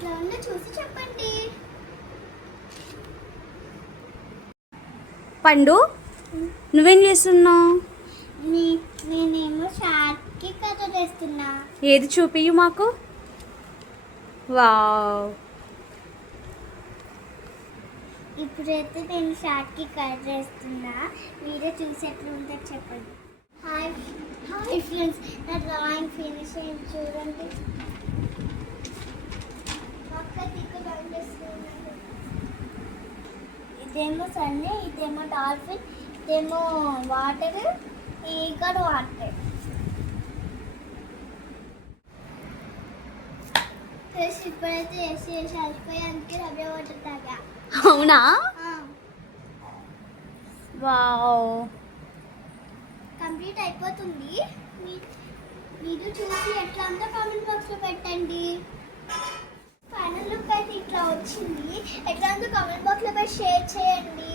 ఎట్లా ఉందో చూసి చెప్పండి. పండు, నువ్వేం చేస్తున్నావు? నేనేమో షార్ట్కి కథ చేస్తున్నా. ఏది చూపియ్యు మాకు. వావ్. ఇప్పుడైతే నేను షార్ట్కి కట్ చేస్తున్నా. మీరే చూసి ఎట్లా ఉందో చెప్పండి. హాయ్ ఫ్రెండ్స్, నా డ్రాయింగ్ ఫినిష్ అయింది చూడండి. ఇదేమో సన్నీ, ఇదేమో డాల్ఫిన్, ఇదేమో వాటర్, ఇక్కడ వాటర్. ఇప్పుడైతే వేసి అలిపోయి అందుకే రవ్య వాటర్ తాగా. అవునా? వావ్. కంప్లీట్ అయిపోతుంది. మీరు చూసి ఎట్లా ఉందో కామెంట్ బాక్స్లో పెట్టండి. ఫైనల్ లుక్ అయితే ఇట్లా వచ్చింది. ఎట్లా ఉందో కామెంట్ బాక్స్లో షేర్ చేయండి.